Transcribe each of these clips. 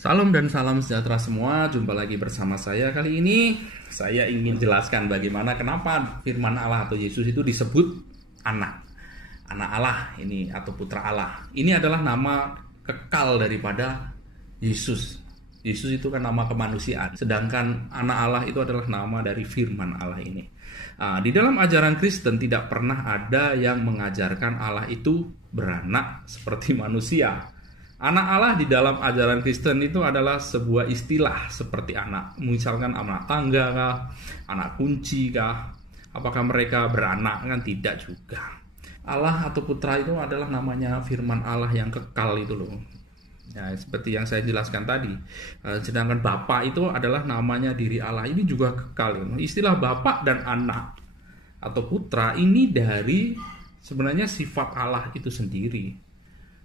Salam dan salam sejahtera semua. Jumpa lagi bersama saya. Kali ini saya ingin jelaskan bagaimana kenapa firman Allah atau Yesus itu disebut anak Allah ini atau putra Allah. Ini adalah nama kekal daripada Yesus. Yesus itu kan nama kemanusiaan, sedangkan anak Allah itu adalah nama dari firman Allah ini. Di dalam ajaran Kristen tidak pernah ada yang mengajarkan Allah itu beranak seperti manusia. Anak Allah di dalam ajaran Kristen itu adalah sebuah istilah seperti anak, misalkan anak tangga kah, anak kunci kah, apakah mereka beranak? Kan tidak juga. Allah atau putra itu adalah namanya firman Allah yang kekal itu loh. Ya, seperti yang saya jelaskan tadi. Sedangkan Bapa itu adalah namanya diri Allah, ini juga kekal. Istilah Bapa dan anak atau putra ini dari sebenarnya sifat Allah itu sendiri,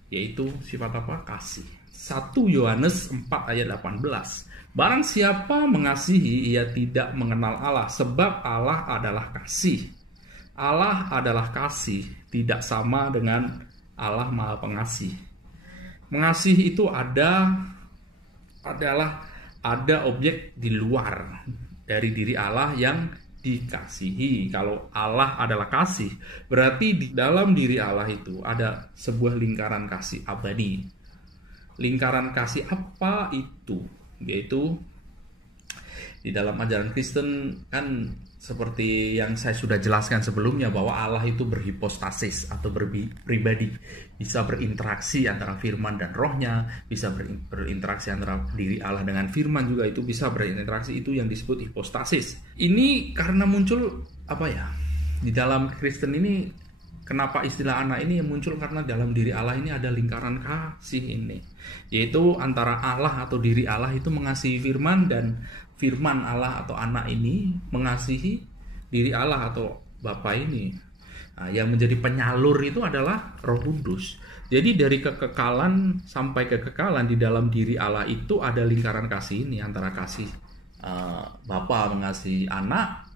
yaitu sifat apa? Kasih. 1 Yohanes 4 ayat 18. Barang siapa mengasihi, ia tidak mengenal Allah, sebab Allah adalah kasih. Allah adalah kasih, tidak sama dengan Allah Maha Pengasih. Mengasihi itu ada objek di luar dari diri Allah yang dikasihi. Kalau Allah adalah kasih, berarti di dalam diri Allah itu ada sebuah lingkaran kasih abadi. Lingkaran kasih apa itu? Yaitu di dalam ajaran Kristen kan seperti yang saya sudah jelaskan sebelumnya, bahwa Allah itu berhipostasis atau berpribadi, bisa berinteraksi antara firman dan rohnya, bisa berinteraksi antara diri Allah dengan firman juga itu bisa berinteraksi, itu yang disebut hipostasis. Ini karena muncul di dalam Kristen ini, kenapa istilah anak ini muncul, karena dalam diri Allah ini ada lingkaran kasih ini, yaitu antara Allah atau diri Allah itu mengasihi firman, dan firman Allah atau anak ini mengasihi diri Allah atau Bapa ini. Yang menjadi penyalur itu adalah Roh Kudus. Jadi dari kekekalan sampai kekekalan di dalam diri Allah itu ada lingkaran kasih ini, antara kasih Bapa mengasihi anak,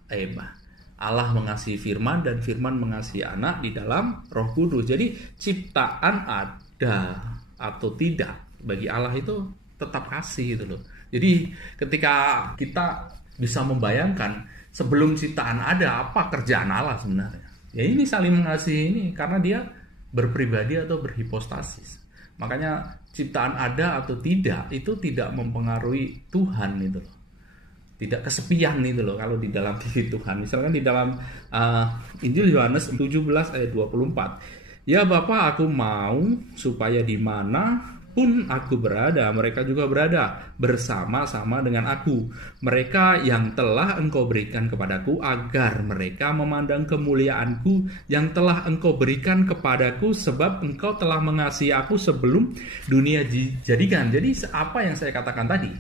Allah mengasihi firman, dan firman mengasihi anak di dalam Roh Kudus. Jadi ciptaan ada atau tidak, bagi Allah itu tetap kasih gitu loh. Jadi ketika kita bisa membayangkan sebelum ciptaan ada, apa kerjaan Allah sebenarnya? Ya ini saling mengasihi ini, karena dia berpribadi atau berhipostasis. Makanya ciptaan ada atau tidak itu tidak mempengaruhi Tuhan itu loh. Tidak kesepian itu loh kalau di dalam diri Tuhan. Misalkan di dalam Injil Yohanes 17 ayat 24. Ya Bapa, aku mau supaya di mana pun aku berada, mereka juga berada bersama-sama dengan aku. Mereka yang telah Engkau berikan kepadaku, agar mereka memandang kemuliaanku yang telah Engkau berikan kepadaku, sebab Engkau telah mengasihi aku sebelum dunia dijadikan. Jadi apa yang saya katakan tadi,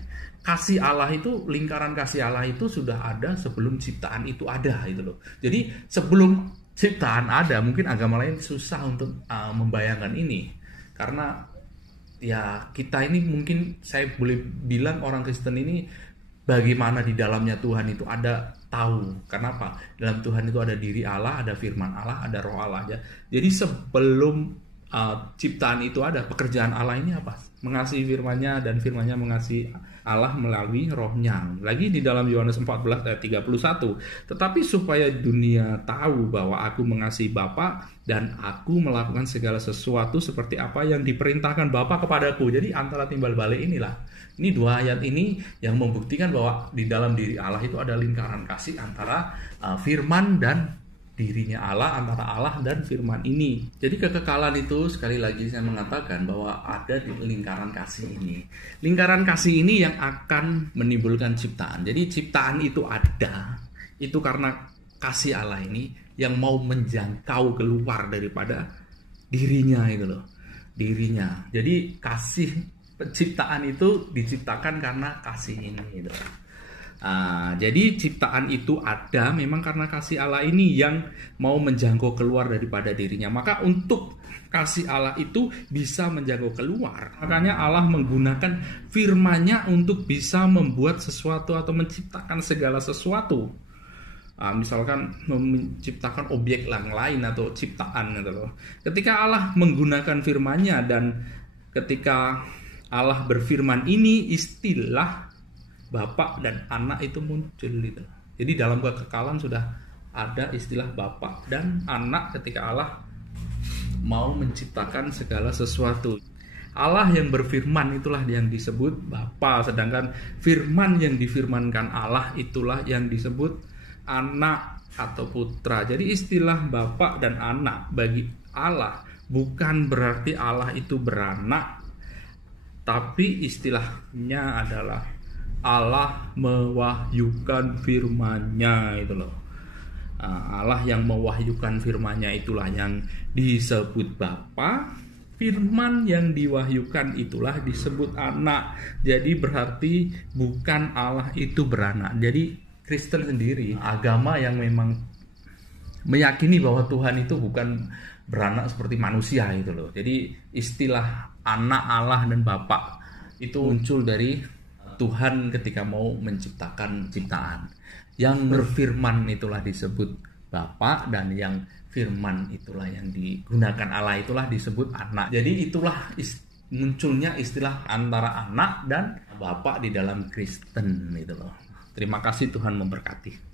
kasih Allah itu, lingkaran kasih Allah itu sudah ada sebelum ciptaan itu ada itu loh. Jadi sebelum ciptaan ada, mungkin agama lain susah untuk membayangkan ini, karena ya kita ini mungkin saya boleh bilang orang Kristen ini bagaimana di dalamnya Tuhan itu ada tahu. Kenapa? Dalam Tuhan itu ada diri Allah, ada firman Allah, ada roh Allah aja. Jadi sebelum ciptaan itu ada, pekerjaan Allah ini apa? Mengasihi firman-Nya, dan firman-Nya mengasihi Allah melalui rohnya. Lagi di dalam Yohanes 14 ayat 31. Tetapi supaya dunia tahu bahwa aku mengasihi Bapa, dan aku melakukan segala sesuatu seperti apa yang diperintahkan Bapa kepadaku. Jadi antara timbal balik inilah. Ini dua ayat ini yang membuktikan bahwa di dalam diri Allah itu ada lingkaran kasih antara firman dan dirinya Allah, antara Allah dan firman ini. Jadi kekekalan itu, sekali lagi saya mengatakan bahwa ada di lingkaran kasih ini. Lingkaran kasih ini yang akan menimbulkan ciptaan. Jadi ciptaan itu ada, itu karena kasih Allah ini yang mau menjangkau keluar daripada dirinya itu loh. Dirinya. Jadi kasih penciptaan itu diciptakan karena kasih ini gitu. Jadi ciptaan itu ada memang karena kasih Allah ini yang mau menjangkau keluar daripada dirinya. Maka untuk kasih Allah itu bisa menjangkau keluar, makanya Allah menggunakan firman-Nya untuk bisa membuat sesuatu atau menciptakan segala sesuatu. Misalkan menciptakan objek yang lain atau ciptaan gitu loh. Ketika Allah menggunakan firman-Nya, dan ketika Allah berfirman ini istilah Bapa dan Anak itu muncul gitu. Jadi dalam kekekalan sudah ada istilah Bapa dan Anak ketika Allah mau menciptakan segala sesuatu. Allah yang berfirman itulah yang disebut Bapa, sedangkan firman yang difirmankan Allah itulah yang disebut Anak atau Putra. Jadi istilah Bapa dan Anak bagi Allah bukan berarti Allah itu beranak, tapi istilahnya adalah Allah mewahyukan firman-Nya itu loh. Allah yang mewahyukan firman-Nya itulah yang disebut Bapa. Firman yang diwahyukan itulah disebut Anak. Jadi berarti bukan Allah itu beranak. Jadi Kristen sendiri agama yang memang meyakini bahwa Tuhan itu bukan beranak seperti manusia itu loh. Jadi istilah Anak Allah dan Bapa itu muncul dari Tuhan ketika mau menciptakan ciptaan. Yang berfirman itulah disebut Bapa, dan yang firman itulah yang digunakan Allah itulah disebut Anak. Jadi itulah munculnya istilah antara Anak dan Bapa di dalam Kristen itu loh. Terima kasih, Tuhan memberkati.